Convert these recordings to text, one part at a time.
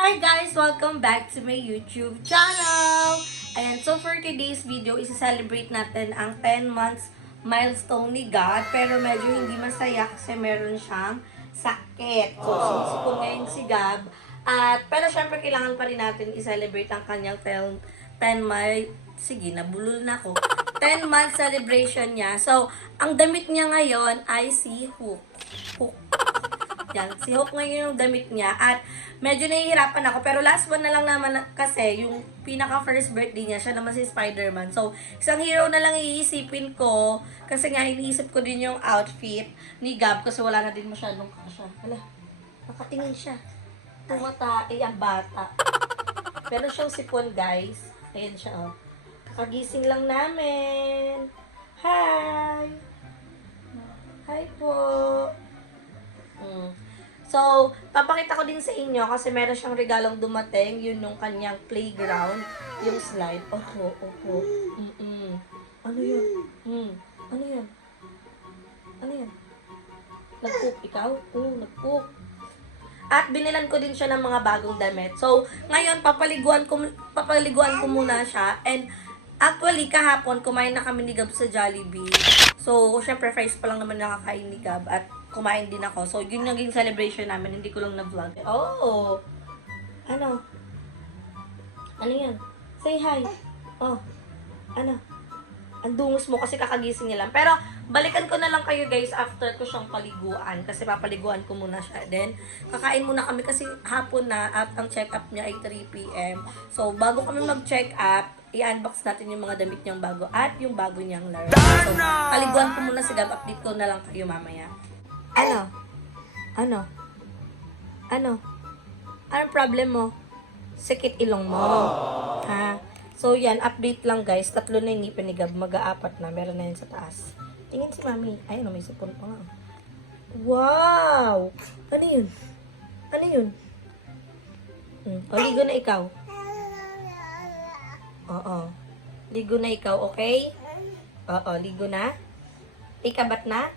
Hi guys! Welcome back to my YouTube channel! Ayan, so for today's video, isa-celebrate natin ang 10 months milestone ni God. Pero medyo hindi masaya kasi meron siyang sakit. So, sinisipon ngayon si Gab. Pero syempre, kailangan pa rin natin i-celebrate ang kanyang 10 month. Sige, nabulol na ako. 10 month celebration niya. So, ang damit niya ngayon ay si Hook. Yan, si Hook ngayon yung damit niya. At medyo nahihirapan ako. Pero last one na lang naman kasi, yung pinaka first birthday niya, siya naman si Spider-Man. So, isang hero na lang iisipin ko. Kasi nga, iniisip ko din yung outfit ni Gab. Kasi wala na din masyadong kasya. Hala, nakatingin siya. Tumata, ang bata. Pero siyang sipon, guys. Ayan siya, oh. Kakagising lang namin. Hi! Hi po! So, papakita ko din sa inyo kasi meron siyang regalong dumating, yun yung kanyang playground, yung slide. Opo. Ano yun? Ano yun? Ano yun? Nagpoop ikaw? Oo, nagpoop. At binilan ko din siya ng mga bagong damit. So, ngayon papaliguan ko muna siya. And actually, kahapon kumain na kami ni Gab sa Jollibee. So, syempre fries pa lang naman nakakain ni Gab at kumain din ako. So, yun yung naging celebration namin. Hindi ko lang na-vlog. Oh! Ano? Ano yan? Say hi. Oh. Ano? Ang dungos mo kasi kakagising niya lang. Pero, balikan ko na lang kayo guys after ko siyang paliguan. Kasi papaliguan ko muna siya. Then, kakain muna kami kasi hapon na at ang check-up niya ay 3 p.m. So, bago kami mag-check up, i-unbox natin yung mga damit niyang bago at yung bago niyang laro. So, paliguan ko muna si Gab. Update ko na lang kayo mamaya. Ano? Anong problem mo? Sakit ilong mo. Ha? So, yan. Update lang, guys. 3 na yung ngipin ni Gab. Mag-aapat na. Meron na yun sa taas. Tingin si Mami. Ayun, may sipon pa nga. Wow! Ano yun? Ano yun? O, ligo na ikaw. Oo. Ligo na ikaw, okay? Oo, ligo na. Ikabat na?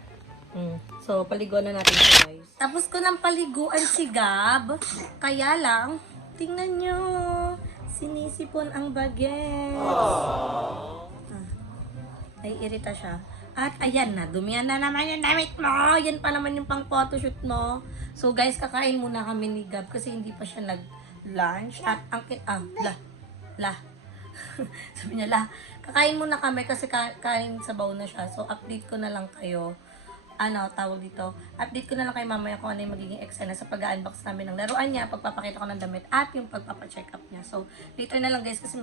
So, paliguan na natin siya, guys. Tapos ko ng paliguan si Gab. Kaya lang, tingnan nyo. Sinisipon ang bagets. Naiirita siya. At ayan na, dumiyan na naman yung damit mo. Yan pa naman yung pang photoshoot mo. So, guys, kakain muna kami ni Gab kasi hindi pa siya nag-lunch. At ang sabi niya, kakain muna kami kasi kain sabaw na siya. So, update ko na lang kayo. Update ko na lang kay mamaya kung ano yung magiging eksena sa pag-unbox namin ng laruan niya, pagpapakita ko ng damit, at yung pagpapacheck up niya. So, later na lang guys kasi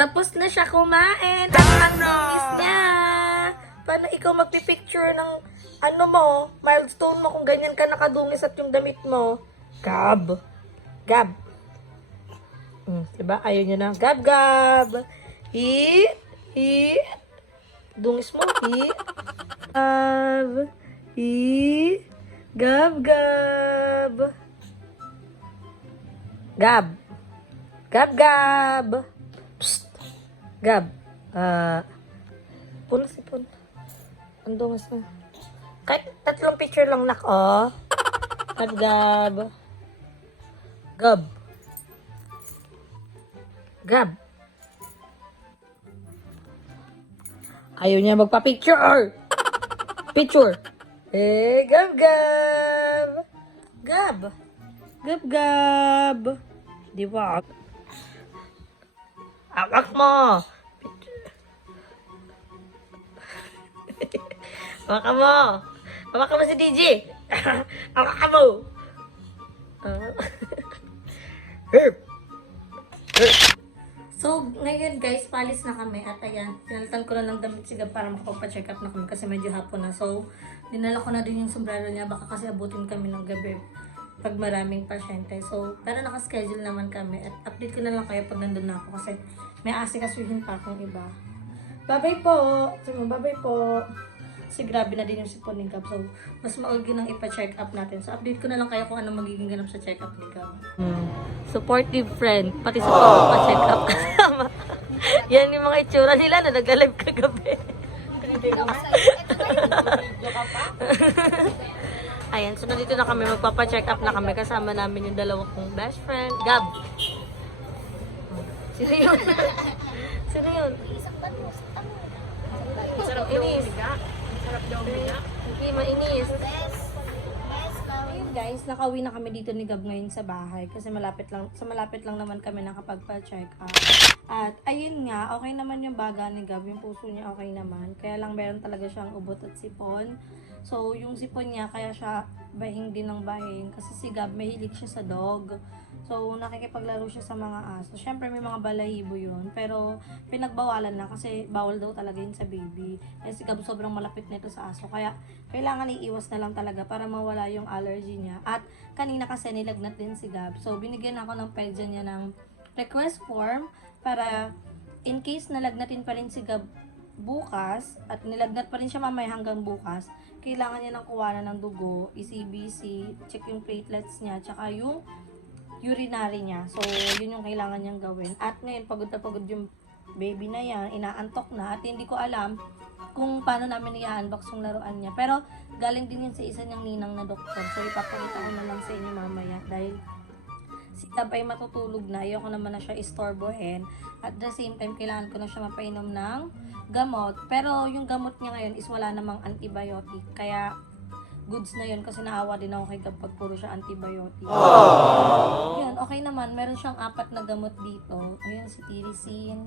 tapos na siya kumain. At ang dungis niya. sana ikaw magpipicture ng ano mo, milestone mo kung ganyan ka nakadungis at yung damit mo. Gab. Gab. Diba? Ayaw nyo na. Gab, gab. Hi. Dungis mo. Hi. Gab. Hi. Gab, gab. Gab. Gab, gab. Psst. Gab. Pun si Pun. Ang dungis na. Kahit 3 picture lang nak, oh. Gab, gab. Gab. Gab. Ayaw niya magpa-picture. Picture. Gab, gab. Gab. Gab, gab. Di ba? Awak mo. Awak mo. Awak mo si DJ. Awak mo. So, ngayon guys, palis na kami at ayan, pinalitan ko na ng damit si Gab para makapagpa-check up na kami kasi medyo hapon na. So, dinala ko na din yung sombrero niya, baka kasi abutin kami ng gabi pag maraming pasyente. So, pero nakaschedule naman kami at update ko na lang kayo pag nandun na ako kasi may asikasuhin pa akong iba. Bye-bye po! Sabi mo, bye-bye po! Kasi grabe na din yung sipon ni Gab. So, mas maulgi nang ipa-check up natin. So, update ko na lang kayo kung ano magiging ganap sa check up ni Gab. Supportive friend. Pati sa pa-check up kasama. Yan yung mga itsura nila na nag-live kagabi. Ayan, so nandito na kami. Magpapa-check up na kami. Kasama namin yung dalawa kong best friend. Gab! Sino yun? Sino yun? Sarap daw umiga. Sarap daw umiga. Hindi, mainis. Ayun guys, nakauwi na kami dito ni Gab ngayon sa bahay kasi malapit lang naman kami nakapagpa-check up. At ayun nga, okay naman yung baga ni Gab, yung puso niya okay naman. Kaya lang meron talaga siyang ubot at sipon. So, yung sipon niya, kaya siya bahing din ng bahing. Kasi si Gab, mahilig siya sa dog. So, nakikipaglaro siya sa mga aso. Siyempre, may mga balahibo yun. Pero, pinagbawalan na kasi bawal daw talaga yun sa baby. Eh, si Gab sobrang malapit nito sa aso. Kaya, kailangan iiwas na lang talaga para mawala yung allergy niya. At, kanina kasi nilagnat din si Gab. So, binigyan ako ng pedya niya ng request form para in case nalagnatin pa rin si Gab bukas at nilagnat pa rin siya mamaya hanggang bukas, kailangan niya ng kuwanan ng dugo, ECBC, check yung platelets niya, tsaka yung urinary niya. So, yun yung kailangan niyang gawin. At ngayon, pagod na pagod yung baby na yan, inaantok na, at hindi ko alam kung paano namin i-unbox yung laruan niya. Pero, galing din yun sa isa niyang ninang na doktor. So, ipapakita ko na lang sa inyo mamaya dahil si Gab ay matutulog na. Ayoko naman na siya istorbohin. At the same time, kailangan ko na siya mapainom ng gamot. Pero, yung gamot niya ngayon is wala namang antibiotic. Kaya, goods na yun kasi naawa din ako kay Gab pag puro siya antibiotic. Yun, okay naman. Meron siyang 4 na gamot dito. Ayan, si Tirisin.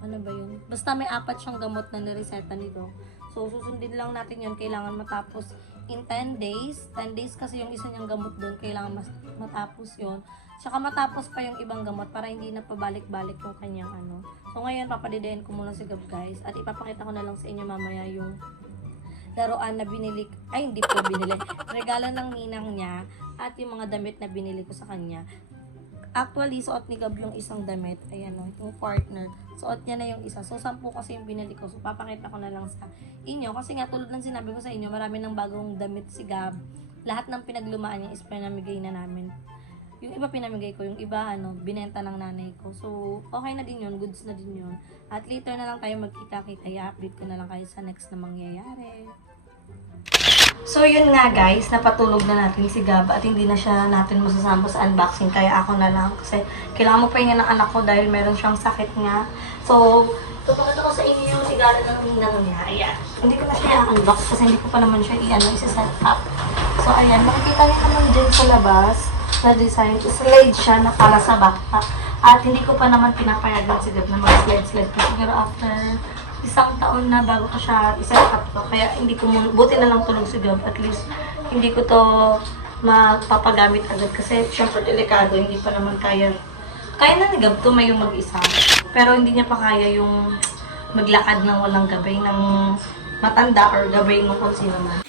Ano ba yun? Basta may 4 siyang gamot na nireseta nito. So, susundin lang natin yun. Kailangan matapos in 10 days. 10 days kasi yung isa niyang gamot doon. Kailangan matapos yun. Tsaka matapos pa yung ibang gamot para hindi na pabalik-balik yung kanyang ano. So, ngayon, papadidayin ko muna si Gab, guys. At ipapakita ko na lang sa inyo mamaya yung laruan na binili, ay hindi po binili, regalo ng ninang niya at yung mga damit na binili ko sa kanya. Actually, suot ni Gab yung isang damit, ayan o, yung partner, suot niya na yung isa. So, 10 kasi yung binili ko, so papakita ko na lang sa inyo, kasi nga tulad ng sinabi ko sa inyo, marami ng bagong damit si Gab, lahat ng pinaglumaan niya is pinamigay na namin. Yung iba pinamigay ko, yung iba ano, binenta ng nanay ko. So, okay na din yun, goods na din yun. At later na lang tayo magkita-kita, i-update ko na lang kayo sa next na mangyayari. So, yun nga guys, napatulog na natin si Gab at hindi na siya natin masasama sa unboxing. Kaya ako na lang kasi kailangan mo pa ng anak ko dahil meron siyang sakit nga. So, tupakita ko sa inyo yung regalo ng ninang niya. Ayan. Hindi ko na siya i-unbox kasi hindi ko pa naman siya i-set up. So, ayan. Makikita niyo naman dyan sa labas na design. Slide siya na para sa backpack. At hindi ko pa naman pinapayagan si Gab na mag-slide-slide. Siguro after 1 taon na bago ko siya i-set up to. Kaya hindi ko buti na lang tulog si Gab. At least hindi ko to mapapagamit agad. Kasi syempre delikado. Hindi pa naman kaya. Kaya na ni Gab to may yung mag-isa. Pero hindi niya pa kaya yung maglakad ng walang gabay ng matanda or gabay mo kung sino man.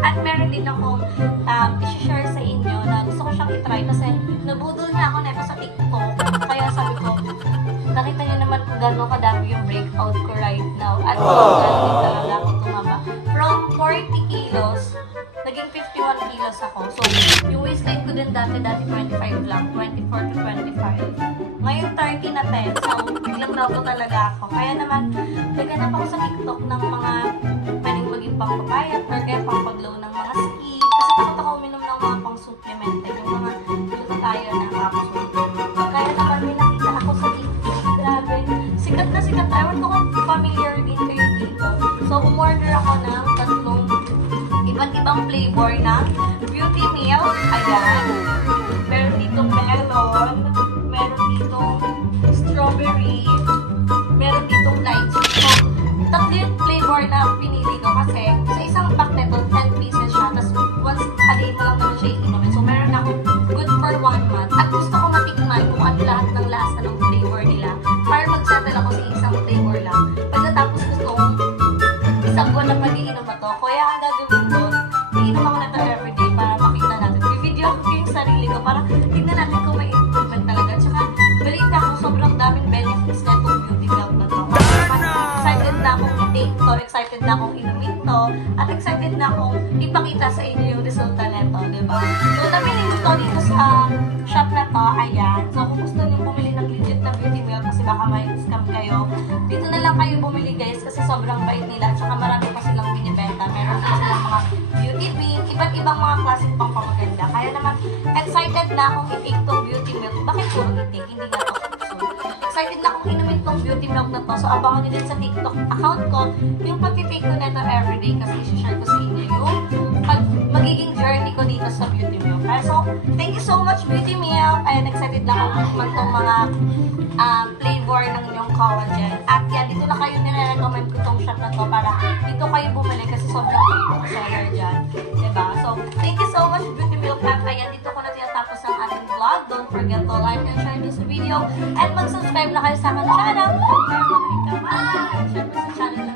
At meron din akong i-share sa inyo na gusto ko siyang i-try kasi nabudol niya ako na ito sa TikTok. Kaya sabi ko, nakita niyo naman kung gano'n kadami yung breakout ko right now. At gano'n din talaga ako tumaba. From 40 kilos, naging 51 kilos ako. So, yung waistline ko din dati 25 lang. 24 to 25. Ngayon 30 na 10. So, biglang nauto talaga ako. Kaya naman, naghanap ako sa TikTok ng mga pwedeng maging pang papayat or kaya pang paglow ng mga skin. Kasi takot ako uminom ng mga pang supplement. Yung mga glutathione na capsule. Kaya naman may nakita ako sa TikTok. Grabe. Sikat na sikat. Ewan ko kung familiar din kayo dito. So, umorder ako ng tatlong iba't ibang flavor ng Beauty Milk. Ayan. Meron ditong melon. Meron ditong strawberry. Meron ditong lychee. So, tatlo yung flavor na pinili ko kasi sa isang pack nito, 10 pieces siya. Tapos once a day mo lang naman siya iinumin. So, meron ako good for 1 month. At gusto ko matikman kung ano lahat ng lasa ng flavor nila. Para mag-settle ako sa isang flavor lang. Pagkatapos gusto kong isang buwan na pag-iinom na to. Kaya ang gagawin ko, iinom ako na to everyday para makita natin. I-video ko yung sarili ko para tignan natin kung may improvement talaga. Tsaka, balita ko sobrang daming benefits na itong beauty milk na to. Excited na akong i-take to, excited na akong inumin to, at excited na akong ipakita sa inyo yung resulta nito, diba? So, nabili ko to dito sa shop na to, ayan. So, kung gusto nyo bumili ng legit na beauty milk kasi baka may scam kayo, dito na lang kayo bumili guys kasi sobrang bait nila, tsaka marami pa silang binibenta. Meron pa silang mga beauty pink, iba't ibang mga klaseng pang pamaganda. Kaya naman, excited na akong i-take tong beauty milk. Bakit puro i-take? Hindi nga to. Excited na akong inumin tong beauty milk na to. So, abangan nyo din sa TikTok account ko yung pag-take ko nito everyday kasi i-share ko sa inyo yung magiging journey ko dito sa beauty milk. Kaya so, thank you so much beauty milk. Ayan, excited na ako kung tong mga flavor ng inyong collagen. At yan, dito na kayo nire-recommend ko tong shop na to para dito kayo bumili kasi sobrang seller dyan. Diba? So, thank you so much beauty milk. At ayan, dito ko na tinatapos ang ating vlog. Don't forget to like and share this video. And mag-subscribe na kayo sa aking channel. Para makita ka, share mo sa channel